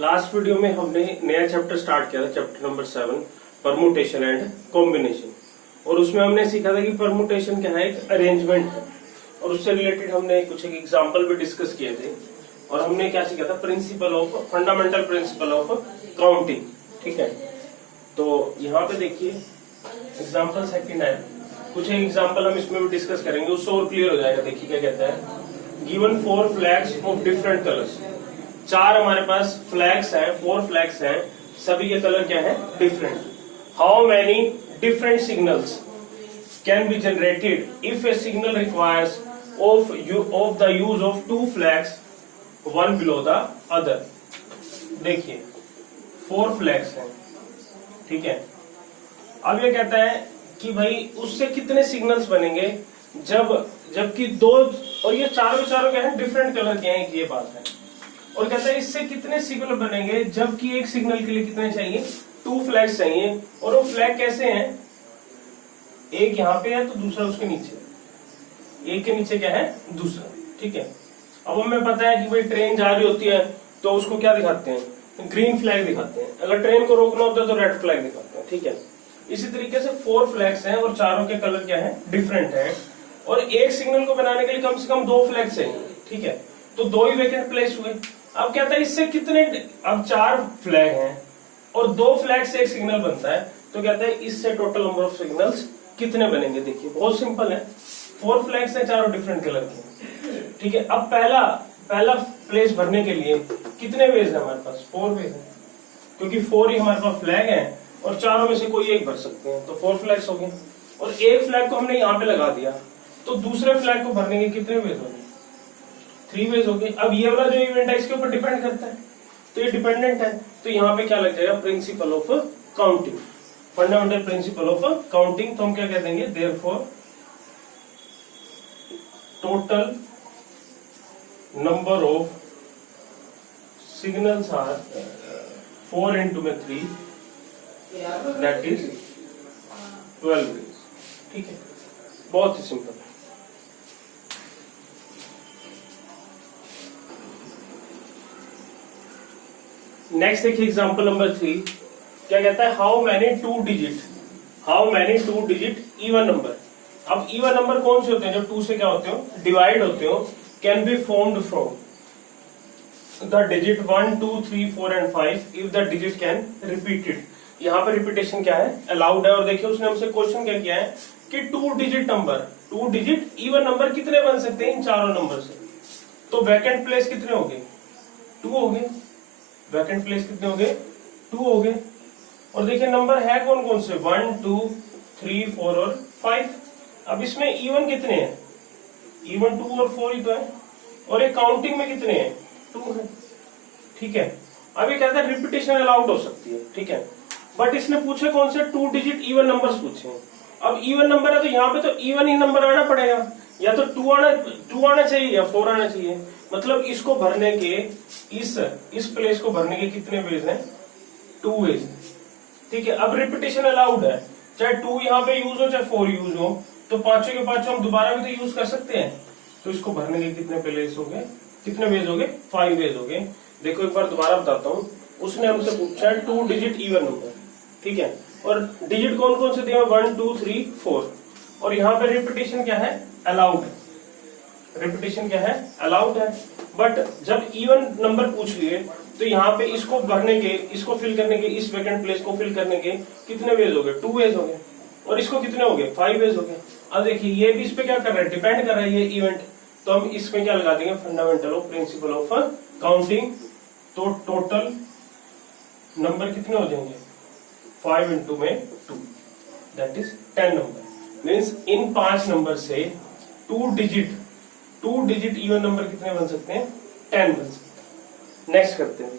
Last video में हमने नया चैप्टर स्टार्ट किया था, chapter number 7 permutation and combination. और उसमें हमने सीखा था कि परमुटेशन क्या है, एक अरेंजमेंट है। और उससे रिलेटेड हमने कुछ एक एग्जांपल भी डिस्कस किए थे। और हमने क्या सीखा था, principle of fundamental principle of counting. ठीक है, तो यहाँ पे देखिए एग्जाम्पल सेकंड है, कुछ एक एग्जाम्पल हम इसमें भी डिस्कस करेंगे, उससे और क्लियर हो जाएगा। देखिए क्या कहता है, given 4 flags of different colours. 4 हमारे पास फ्लैग्स हैं, 4 फ्लैग्स हैं, सभी के कलर क्या है, different. How many different signals can be generated if A signal requires of the use of 2 flags one below the other. देखिए 4 फ्लैग्स हैं, ठीक है। अब ये कहता है कि भाई उससे कितने सिग्नल्स बनेंगे जबकि 2 और ये चारों क्या है, डिफरेंट कलर के हैं, ये बात है। और कहता है इससे कितने सिग्नल बनेंगे जबकि एक सिग्नल के लिए कितने चाहिए, 2 फ्लैग्स चाहिए। और वो फ्लैग कैसे हैं, एक यहाँ पे है तो दूसरा उसके नीचे, एक के नीचे क्या है, दूसरा। ठीक है, अब हमें पता है कि भाई ट्रेन जा रही होती है तो उसको क्या दिखाते हैं, ग्रीन फ्लैग दिखाते हैं। अगर ट्रेन को रोकना होता है तो रेड फ्लैग दिखाते हैं। ठीक है, इसी तरीके से 4 फ्लैग्स हैं और चारों के कलर क्या है, डिफरेंट हैं। और एक सिग्नल को बनाने के लिए कम से कम 2 फ्लैग्स चाहिए। ठीक है, तो 2 ही वेकेंट प्लेस हुए। अब कहता है इससे कितने, अब 4 फ्लैग हैं और 2 फ्लैग से एक सिग्नल बनता है, तो कहता है इससे टोटल नंबर ऑफ सिग्नल्स कितने बनेंगे। देखिए बहुत सिंपल है, 4 फ्लैग्स हैं, चारों डिफरेंट कलर के। ठीक है, अब पहला प्लेस भरने के लिए कितने वेज है हमारे पास, 4 वेज है, क्योंकि 4 ही हमारे पास फ्लैग है और चारों में से कोई एक भर सकते हैं, तो 4 फ्लैग्स हो गए। और एक फ्लैग को हमने यहाँ पे लगा दिया, तो दूसरे फ्लैग को भरने के कितने वेज हो गए, 3 वेज हो गए। अब ये वाला जो इवेंट है इसके ऊपर डिपेंड करता है, तो ये डिपेंडेंट है, तो यहाँ पे क्या लग जाएगा, principle of counting, fundamental principle of counting. तो हम क्या कह देंगे, therefore total number of signals are 4 into 3, that is 12 ways. ठीक है, बहुत ही सिंपल है। नेक्स्ट देखिए एग्जांपल नंबर 3, क्या कहता है, how many 2 digit even number. अब इवन नंबर कौन से होते हैं, जो 2 से क्या होते हो, डिवाइड होते हो, can be formed from the digit 1, 2, 3, 4 and 5 if the digit can repeated. यहाँ पे रिपीटेशन क्या है, अलाउड है। और देखिए उसने हमसे क्वेश्चन क्या किया है कि 2 डिजिट इवन नंबर कितने बन सकते हैं इन चारों नंबर से। तो वैकेंट प्लेस कितने हो गए, 2 हो गए। वैकेंट प्लेस कितने हो गए, 2 हो गए। और देखिए नंबर है कौन कौन से, 1, 2, 3, 4 और 5। अब इसमें इवन कितने हैं, इवन 2 और 4 ही तो है। और एक काउंटिंग में कितने हैं, 2 है। ठीक है, अब ये कहता है रिपीटेशन अलाउड हो सकती है। ठीक है, बट इसने पूछे कौन से, 2 डिजिट इवन नंबर्स पूछे हैं। अब इवन नंबर है तो यहाँ पे तो इवन ही नंबर आना पड़ेगा, या तो 2 आना चाहिए या 4 आना चाहिए। मतलब इसको भरने के, इस प्लेस को भरने के कितने वेज हैं, 2 वेज। ठीक है, अब रिपीटेशन अलाउड है, चाहे 2 यहाँ पे यूज हो चाहे 4 यूज हो, तो पांचों के पांचों हम दोबारा भी तो यूज कर सकते हैं। तो इसको भरने के कितने प्लेस हो गए, कितने वेज हो गए, 5 वेज हो गए। देखो एक बार दोबारा बताता हूँ, उसने हमसे पूछा है 2 डिजिट इवन नंबर। ठीक है, और डिजिट कौन कौन से दिया, 1, 2, 3, 4। और यहाँ पे रिपीटेशन क्या है, अलाउड है। रिपीटेशन क्या है, अलाउड है। बट जब इवन नंबर पूछ लिए तो यहाँ पे इसको भरने के, इसको फिल करने के, इस वैकेंट प्लेस को फिल करने के कितने वेज हो गए, 2 वेज हो गए। और इसको कितने हो गए, 5 वेज हो गए। अब देखिए ये भी इस पे क्या कर रहा है, डिपेंड कर रहा है ये इवेंट, तो हम इसमें क्या लगा देंगे, fundamental of principal of counting. तो टोटल नंबर कितने हो जाएंगे, 5 into में 2, that is 10 number. Means in 5 number से 2 डिजिट इवन नंबर कितने बन सकते हैं, 10 बन सकते हैं। नेक्स्ट करते हैं,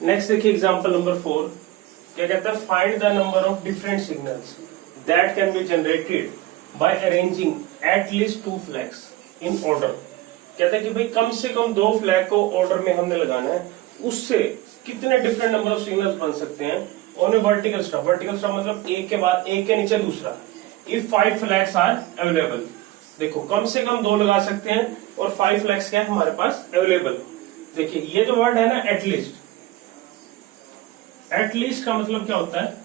नेक्स्ट देखिए एग्जांपल नंबर 4, क्या कहता है, find the number of different signals that can be generated by arranging at least 2 flags in order. कहता है कि भाई कम से कम 2 फ्लैग को ऑर्डर में हमने लगाना है, उससे कितने डिफरेंट नंबर ऑफ सिग्नल्स बन सकते हैं on A vertical stuff. Vertical stuff मतलब एक के बाद एक के नीचे दूसरा। इफ 5 फ्लैग्स आर अवेलेबल, देखो कम से कम 2 लगा सकते हैं और 5 लैक्स क्या है हमारे पास अवेलेबल। देखिए ये जो वर्ड है ना एटलीस्ट, एटलीस्ट का मतलब क्या होता है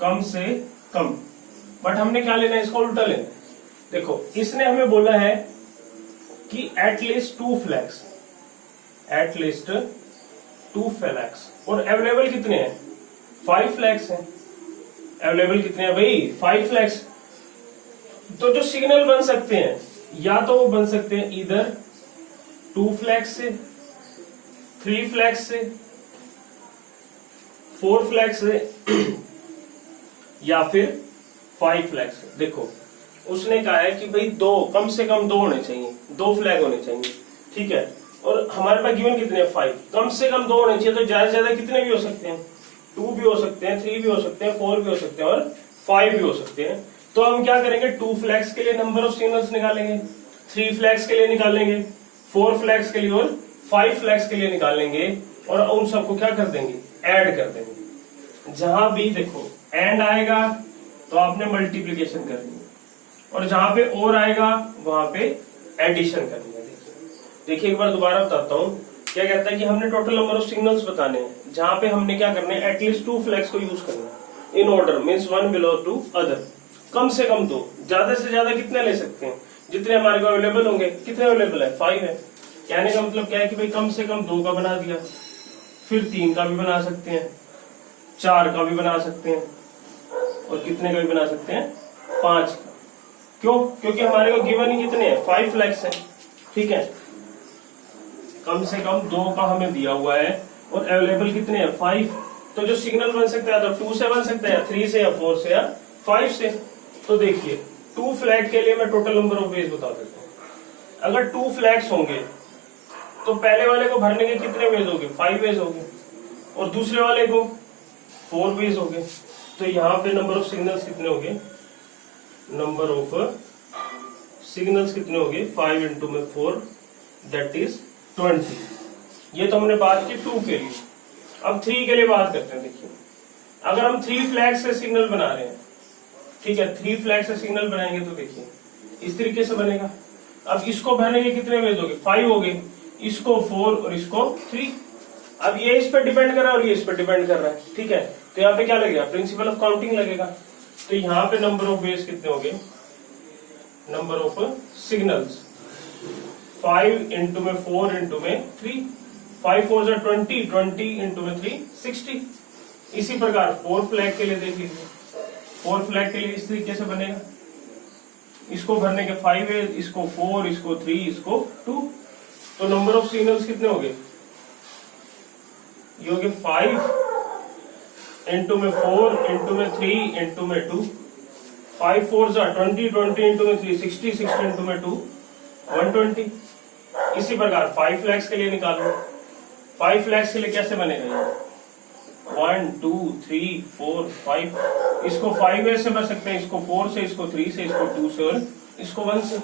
कम से कम, बट हमने क्या लेना है इसको उल्टा लेना है। देखो इसने हमें बोला है कि एटलीस्ट 2 फ्लैक्स, एटलीस्ट 2 फ्लैक्स, और अवेलेबल कितने हैं 5 फ्लैक्स हैं। अवेलेबल कितने हैं भाई 5 फ्लैक्स। तो जो सिग्नल बन सकते हैं या तो वो बन सकते हैं इधर 2 फ्लैक्स से, 3 फ्लैक्स से, 4 फ्लैक्स से या फिर 5 फ्लैक्स से। देखो उसने कहा है कि भाई कम से कम 2 होने चाहिए, 2 फ्लैग होने चाहिए, ठीक है। और हमारे पास गिवन कितने हैं 5, कम से कम 2 होने चाहिए। तो ज्यादा से ज्यादा कितने भी हो सकते हैं 2 भी हो सकते हैं, 3 भी हो सकते हैं, 4 भी हो सकते हैं और 5 भी हो सकते हैं। तो हम क्या करेंगे 2 फ्लैग्स के लिए नंबर ऑफ सिग्नल्स निकालेंगे, 3 फ्लैग्स के लिए निकालेंगे, 4 फ्लैग्स के लिए और 5 फ्लैग्स के लिए निकालेंगे और उन सबको क्या कर देंगे ऐड कर देंगे। जहां भी देखो एंड आएगा तो आपने मल्टीप्लीकेशन करनी है और जहां पे और आएगा वहां पे एडिशन करनी है। देखिए एक बार दोबारा बताता हूँ क्या कहता है कि हमने टोटल नंबर ऑफ सिग्नल्स बताने हैं, जहां पे हमने क्या करना है एटलीस्ट 2 फ्लैग्स को यूज करना है in order, means 1 below to other. कम से कम 2, ज्यादा से ज्यादा कितने ले सकते हैं जितने हमारे को अवेलेबल होंगे। कितने अवेलेबल है 5 है। कहने का मतलब क्या है कि भाई कम से कम 2 का बना दिया, फिर 3 का भी बना सकते हैं, 4 का भी बना सकते हैं और कितने का भी बना सकते हैं 5 का। क्यों? क्योंकि हमारे को गिवन ही कितने हैं 5 फ्लैग्स है, ठीक है। कम से कम 2 का हमें दिया हुआ है और अवेलेबल कितने हैं 5। तो जो सिग्नल बन सकता है तो 2 से बन सकता है, 3 से या 4 से या 5 से। तो देखिए 2 फ्लैग के लिए मैं टोटल नंबर ऑफ वेज बता देता हूँ। अगर 2 फ्लैग्स होंगे तो पहले वाले को भरने के कितने वेज होंगे 5 वेज होंगे और दूसरे वाले को 4 वेज होंगे। तो यहाँ पे नंबर ऑफ सिग्नल्स कितने होंगे, नंबर ऑफ सिग्नल्स कितने होंगे 5 इंटू में 4 दैट इज 20। ये तो हमने बात की 2 के लिए। अब 3 के लिए बात करते हैं। देखिए अगर हम 3 फ्लैग से सिग्नल बना रहे हैं, ठीक है, 3 फ्लैग से सिग्नल बनाएंगे तो देखिए इस तरीके से बनेगा। अब इसको भरने के कितने वेज हो गए 5 हो गए, इसको 4 और इसको 3। अब ये इस पर डिपेंड कर रहा है और ये इस पर डिपेंड कर रहा है, ठीक है। तो यहाँ पे क्या लगेगा प्रिंसिपल ऑफ काउंटिंग लगेगा। तो यहाँ पे नंबर ऑफ वेज कितने हो गए, नंबर ऑफ सिग्नल्स 5 इंटू में 4 इंटू में 3, 5 4 जा 20, 20 इंटू में 3 60। इसी प्रकार 4 फ्लैग के लिए देख लीजिए, 4 फ्लैग के लिए इस तरीके से बनेगा। इसको भरने के 5 है, इसको 4, इसको 3, इसको 2। तो नंबर ऑफ सिग्नल्स कितने हो गए, ये हो गए 5 इंटू में 4 इंटू में 3 इंटू में 2। 5 4 जा 20, 20 इंटू में 3 60, 60 इंटू में 2 120। इसी प्रकार 5 फ्लैग्स के लिए निकालो। 5 फ्लैग्स के लिए कैसे बनेगा, 1 2 3 4 5। इसको 5 से भर सकते हैं, इसको 4 से, इसको 3 से, इसको 2 से और इसको 1 से।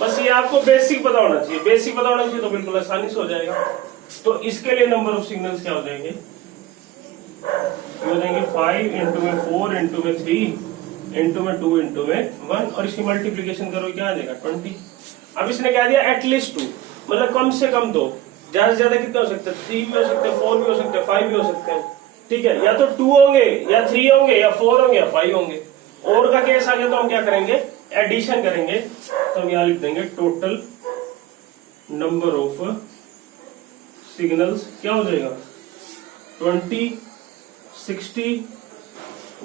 बस ये आपको बेसिक पता होना चाहिए, बेसिक पता होना चाहिए तो बिल्कुल आसानी से हो जाएगा। तो इसके लिए नंबर ऑफ सिग्नल्स क्या हो जाएंगे, हो जाएंगे 5 इंटू में 4 इंटू में 3 इंटू में 2 इंटू में 1 और इसकी मल्टीप्लीकेशन करो क्या आ जाएगा 20। अब इसने क्या दिया एटलीस्ट 2, मतलब कम से कम 2। ज्यादा से ज्यादा कितने हो सकते हैं 3 भी हो सकते हैं, 4 भी हो सकते हैं, 5 भी हो सकते हैं, ठीक है। या तो 2 होंगे या 3 होंगे या 4 होंगे या 5 होंगे। और का केस आ गया तो हम क्या करेंगे एडिशन करेंगे। तो हम यहाँ लिख देंगे टोटल नंबर ऑफ सिग्नल्स क्या हो जाएगा 20 60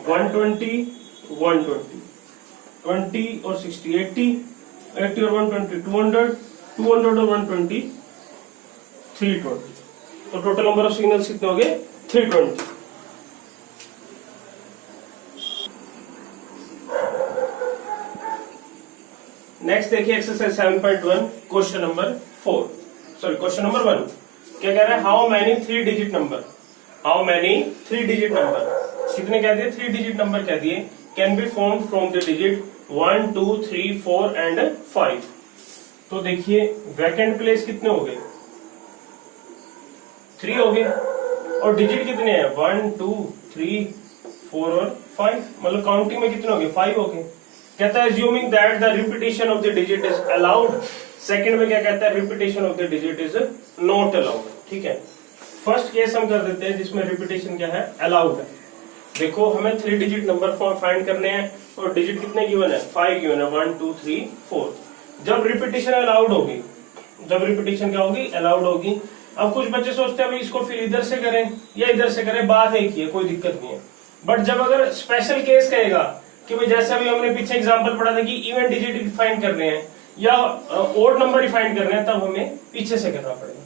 120 120, 20 और 60 80, 80 और 120 200, 200 और 120 320। तो टोटल नंबर ऑफ सिग्नल्स कितने हो गए 320। नेक्स्ट देखिए exercise 7.1 question number 4, sorry question number 1। क्या कह रहा है how many 3 digit number, how many 3 digit number, कितने कह दिए 3 डिजिट नंबर कह दिए can be form from the digit 1 2 3 4 and 5। तो देखिए वैकेंट प्लेस कितने हो गए 3 हो गए और डिजिट कितने हैं 1 2 3 4 और 5, मतलब काउंटिंग में कितने हो गए 5 हो गए। कहता है assuming that the repetition of the digit is allowed। Second में क्या कहता है, repetition of the digit is not allowed। ठीक है, फर्स्ट केस हम कर देते हैं जिसमें रिपीटेशन क्या है, अलाउड है। देखो हमें 3 डिजिट नंबर फाइंड करने हैं और डिजिट कितने गिवन है, 5 गिवन है, 1 2 3 4। जब रिपीटेशन अलाउड होगी, जब रिपीटेशन क्या होगी, अलाउड होगी। अब कुछ बच्चे सोचते हैं भाई इसको फिर इधर से करें या इधर से करें, बात एक ही है, कोई दिक्कत नहीं है। बट जब अगर स्पेशल केस कहेगा कि भाई जैसे अभी हमने पीछे एग्जांपल पढ़ा था कि इवन डिजिट फाइंड करने हैं या ओड नंबर फाइंड करने हैं, तब हमें पीछे से करना पड़ेगा।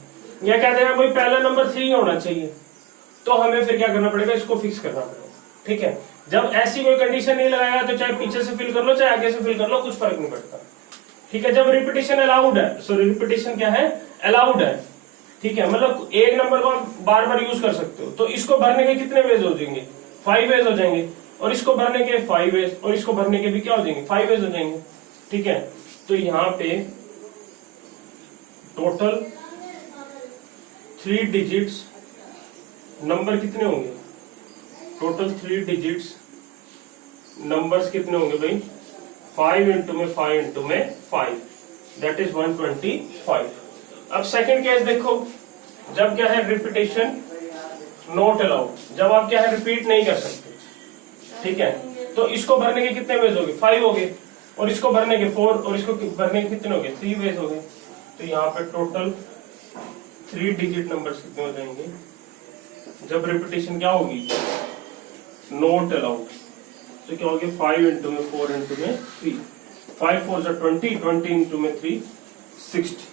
या कहते हैं भाई पहला नंबर 3 होना चाहिए, तो हमें फिर क्या करना पड़ेगा, इसको फिक्स करना पड़ेगा। ठीक है, जब ऐसी कोई कंडीशन नहीं लगाएगा तो चाहे पीछे से फिल कर लो चाहे आगे से फिल कर लो, कुछ फर्क नहीं पड़ता। ठीक है, जब रिपीटेशन अलाउड है, सो रिपीटेशन क्या है, अलाउड है। ठीक है, मतलब एक नंबर को आप बार बार यूज कर सकते हो, तो इसको भरने के कितने वेज हो जाएंगे, 5 वेज हो जाएंगे, और इसको भरने के 5 वेज, और इसको भरने के भी क्या हो जाएंगे, 5 वेज हो जाएंगे। ठीक है, तो यहाँ पे टोटल 3 डिजिट्स नंबर कितने होंगे, टोटल 3 डिजिट्स नंबर्स कितने होंगे भाई, 5 इंटू में 5 इंटू में 5, दैट इज 125। अब सेकंड केस देखो, जब क्या है, रिपीटेशन नॉट अलाउड, जब आप क्या है, रिपीट नहीं कर सकते। ठीक है, तो इसको भरने के कितने वेज हो गए, 5 हो गए, और इसको भरने के 4, और इसको भरने के कितने हो गए, 3 वेज हो गए। तो यहाँ पे टोटल 3 डिजिट नंबर्स कितने हो जाएंगे जब रिपीटेशन क्या होगी, नॉट अलाउड। तो क्या हो गया, 5 इंटू में 4 इंटू में 3, 5 4 जा 20, 20 इंटू में 3 60।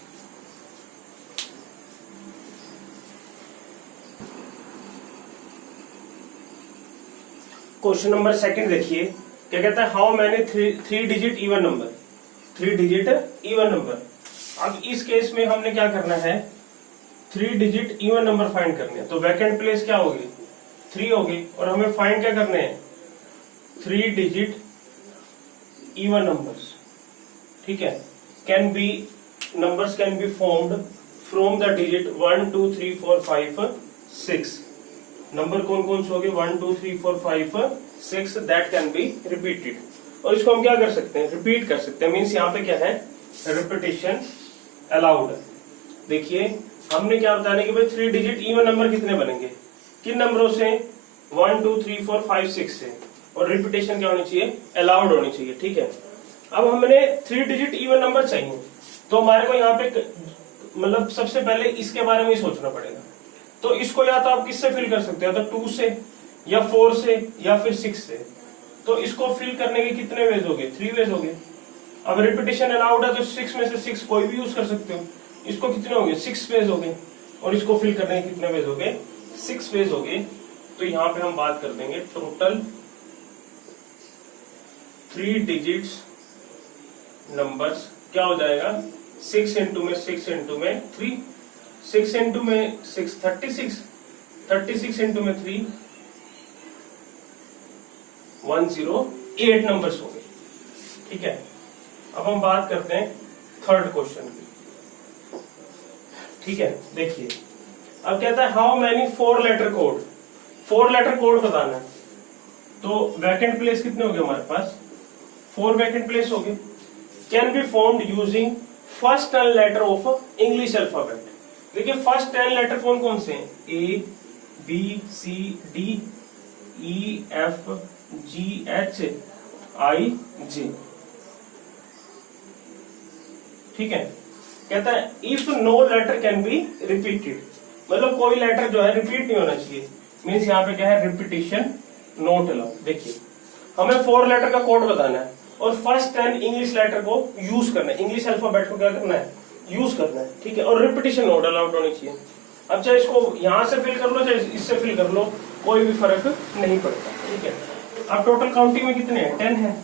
क्वेश्चन नंबर सेकंड देखिए, क्या कहता है, how many 3 digit even number, 3 digit even number. अब इस केस में हमने क्या करना है, 3 डिजिट इवन नंबर फाइंड करने हैं। तो वैकेंट प्लेस क्या होगी, 3 होगी, और हमें फाइंड क्या करने हैं, 3 डिजिट इवन नंबर्स। ठीक है, can be numbers can be formed from the digit 1 2 3 4 5 6। Number कौन कौन से हो गए, 1 2 3 4 5 6, दैट कैन बी रिपीटेड। और इसको हम क्या कर सकते हैं, रिपीट कर सकते हैं। मीन्स यहाँ पे क्या है, रिपीटेशन अलाउड है। देखिए हमने क्या बताया कि भाई 3 डिजिट इवन नंबर कितने बनेंगे, किन नंबरों से, 1 2 3 4 5 6 से, और रिपीटेशन क्या होनी चाहिए, अलाउड होनी चाहिए। ठीक है, अब हमें 3 डिजिट इवन नंबर चाहिए, तो हमारे को यहाँ पे मतलब सबसे पहले इसके बारे में ही सोचना पड़ेगा। तो इसको या तो आप किससे फिल कर सकते हो, या तो 2 से या 4 से या फिर 6 से। तो इसको फिल करने के कितने वेज हो गए, 3 वेज हो गए। अब रिपीटेशन अलाउड है तो 6 में से 6 कोई भी यूज कर सकते हो। इसको कितने हो गए, 6 वेज हो गए, और इसको फिल करने के कितने वेज हो गए, 6 वेज हो गए। तो यहाँ पे हम बात कर देंगे टोटल 3 डिजिट्स नंबर्स क्या हो जाएगा, 6 इंटू में 6 इंटू में 3, 6 इंटू में 6 36, 36 इंटू में 3 108 नंबर्स हो गए। ठीक है, अब हम बात करते हैं थर्ड क्वेश्चन की। ठीक है, देखिए अब कहता है how many 4 letter code, 4 letter code बताना है। तो वैकेंट प्लेस कितने हो गए हमारे पास, 4 वैकेंट प्लेस हो गए। Can be formed using first 10 letter of English alphabet. देखिए फर्स्ट 10 लेटर कौन कौन से हैं, A B C D E F G H I J। ठीक है, कहता है if no letter can be repeated, मतलब कोई लेटर जो है रिपीट नहीं होना चाहिए। मीन्स यहाँ पे क्या है, रिपीटेशन नॉट अलाउड। देखिए हमें 4 लेटर का कोड बताना है और फर्स्ट 10 इंग्लिश लेटर को यूज करना है, इंग्लिश अल्फाबेट को क्या करना है, यूज करना है। ठीक है, और रिपीटेशन नॉट अलाउड होनी चाहिए। अब चाहे इसको यहां से फिल कर लो चाहे इससे फिल कर लो, कोई भी फर्क नहीं पड़ता। ठीक है, अब टोटल काउंटिंग में कितने हैं, 10 है।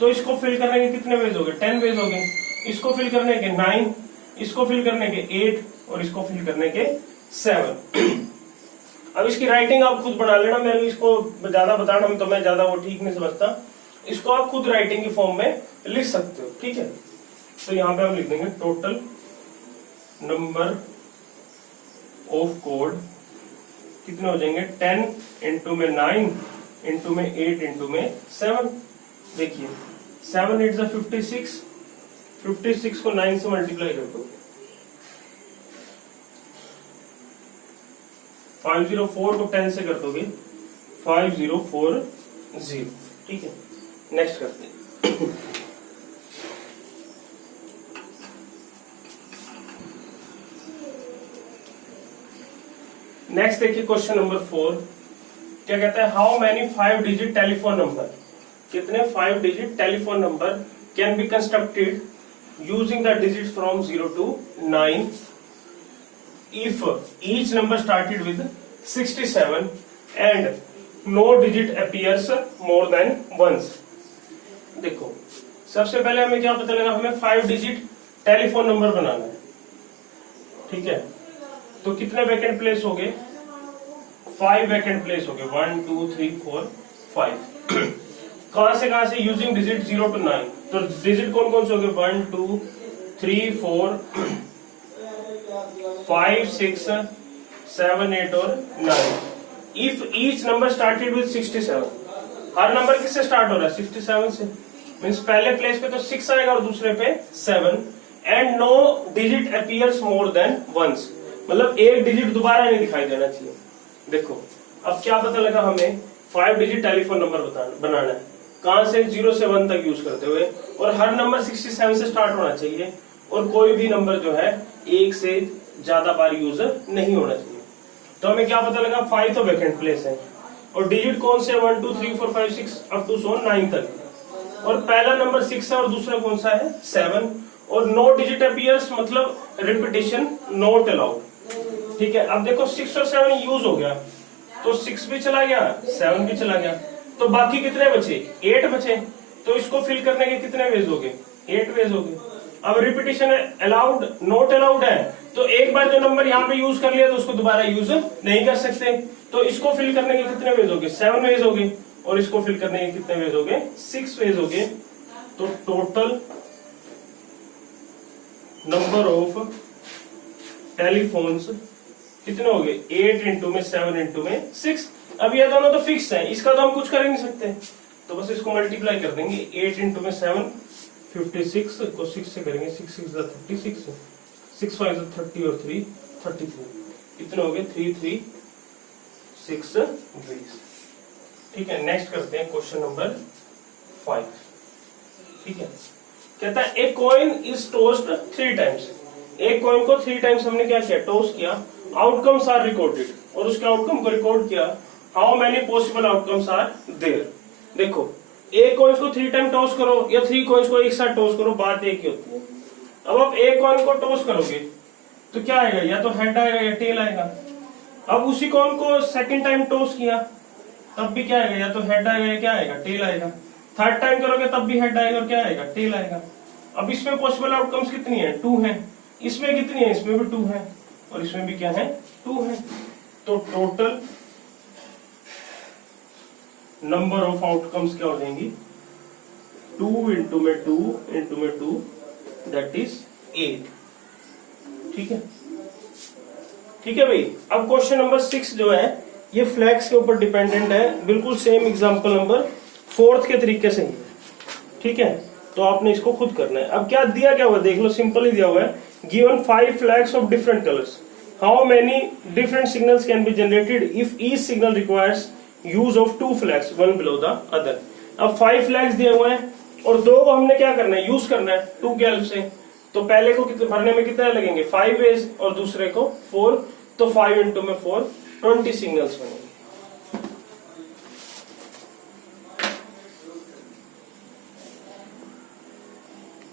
तो इसको फिल करने के कितने वेज हो गए, 10 वेज हो गए। इसको फिल करने के 9, इसको फिल करने के 8, और इसको फिल करने के 7। अब इसकी राइटिंग आप खुद बना लेना, मैं इसको ज्यादा बताना तो मैं ज्यादा वो ठीक नहीं समझता। इसको आप खुद राइटिंग की फॉर्म में लिख सकते हो। ठीक है, तो यहाँ पे हम लिख देंगे टोटल नंबर ऑफ कोड कितने हो जाएंगे, 10 इंटू में 9 इंटू में 8 इंटू में 7। देखिए 7 8 जा 56, 56 को 9 से मल्टीप्लाई कर दो, 504 को 10 से कर दोगे 5040। ठीक है, नेक्स्ट करते हैं। नेक्स्ट देखिए क्वेश्चन नंबर 4, क्या कहता है, how many 5 digit telephone number, कितने 5 digit telephone number can be constructed using the digit from 0 to 9 if each number started with 67 and no digit appears more than once। देखो सबसे पहले हमें क्या पता लगा, हमें 5 डिजिट टेलीफोन नंबर बनाना है। ठीक है, तो कितने वैकेंट प्लेस हो गए, 5 वैकेंट प्लेस हो गए, 1 2 3 4 5। कहां से यूजिंग डिजिट 0 to 9, तो डिजिट कौन कौन से हो गए, 1 2 3 4 5 6 7 8 और 9। If each number started with 67, her number किससे स्टार्ट हो रहा है, 67 से, मीन्स पहले प्लेस पे तो 6 आएगा और दूसरे पे 7, and no digit appears more than once, मतलब एक डिजिट दोबारा नहीं दिखाई देना चाहिए। देखो अब क्या पता लगा, हमें 5 डिजिट टेलीफोन नंबर बनाना है, कहां से, 0 से 1 तक यूज करते हुए, और हर नंबर 67 से स्टार्ट होना चाहिए, और कोई भी नंबर जो है एक से ज्यादा बार यूज नहीं होना चाहिए। तो हमें क्या पता लगा, 5 तो वैकेंट प्लेस है, और डिजिट कौन से, 1 2 3 4 5 6 अप टू 9 तक, और पहला नंबर 6 है और दूसरा कौन सा है, 7, और नो डिजिट अपीयर्स मतलब रिपीटिशन नॉट अलाउड। ठीक है, अब देखो 6 और 7 यूज हो गया, तो 6 भी चला गया, 7 भी चला गया, तो बाकी कितने बचे, 8 बचे, तो इसको फिल करने के कितने वेज हो गए, 8 वेज हो गए। अब रिपीटिशन अलाउड नॉट अलाउड है, तो एक बार जो नंबर यहाँ पे यूज कर लिया तो उसको दोबारा यूज नहीं कर सकते, तो इसको फिल करने के कितने वेज हो गए, 7 वेज हो गए, और इसको फिल करने के कितने वेज हो गए, 6 वेज हो गए। तो टोटल नंबर ऑफ टेलीफोन्स कितने हो गए, 8 इंटू में 7 इंटू में 6। अब ये दोनों तो फिक्स है, इसका तो हम कुछ कर ही नहीं सकते, तो बस इसको मल्टीप्लाई कर देंगे, 8 इंटू में 7 56 को 6 से करेंगे, 6 6 36, 6 5 30 और 3 33, कितने हो गए, 3 3 6 20। ठीक है, नेक्स्ट करते हैं क्वेश्चन नंबर 5। ठीक है, कहता है a coin is tossed 3 times, एक कॉइन को 3 टाइम्स हमने क्या किया, टॉस किया, आउटकम्स आर रिकॉर्डेड, और उसके आउटकम को रिकॉर्ड किया, how many possible outcomes are there. देखो एक कॉइन्स को 3 टाइम टॉस करो या 3 कॉइन्स को एक साथ टॉस करो, बात एक ही होती है। अब आप एक कॉइन को टॉस करोगे तो क्या आएगा, या तो हेड आएगा या टेल आएगा। अब उसी कॉइन को सेकंड टाइम टॉस किया तब भी क्या आएगा, या तो हेड आएगा या क्या आएगा, टेल आएगा। थर्ड टाइम करोगे तब भी हेड आएगा और क्या आएगा, टेल आएगा। अब इसमें पॉसिबल आउटकम्स कितनी है, 2 है, इसमें कितनी है, इसमें भी 2 है, और इसमें भी क्या है, 2 है। तो टोटल नंबर ऑफ आउटकम्स क्या हो जाएंगी, 2 इंटू में 2 इंटू में 2 दैट इज 8। ठीक है, ठीक है भाई। अब क्वेश्चन नंबर 6 जो है ये फ्लैग्स के ऊपर डिपेंडेंट है, बिल्कुल सेम एग्जांपल नंबर 4 के तरीके से ही। ठीक है, तो आपने इसको खुद करना है। अब क्या दिया, क्या हुआ देख लो, सिंपल ही दिया हुआ है, given 5 flags of different colours, how many different signals can be generated if each signal requires use of 2 flags one below the other. अब 5 फ्लैग्स दिए हुए हैं और 2 को हमने क्या करना है, यूज करना है 2 के हेल्प से। तो पहले को भरने में कितने लगेंगे, 5 वेज, और दूसरे को 4, तो 5 इंटू में 4 20 सिग्नल्स बनेंगे।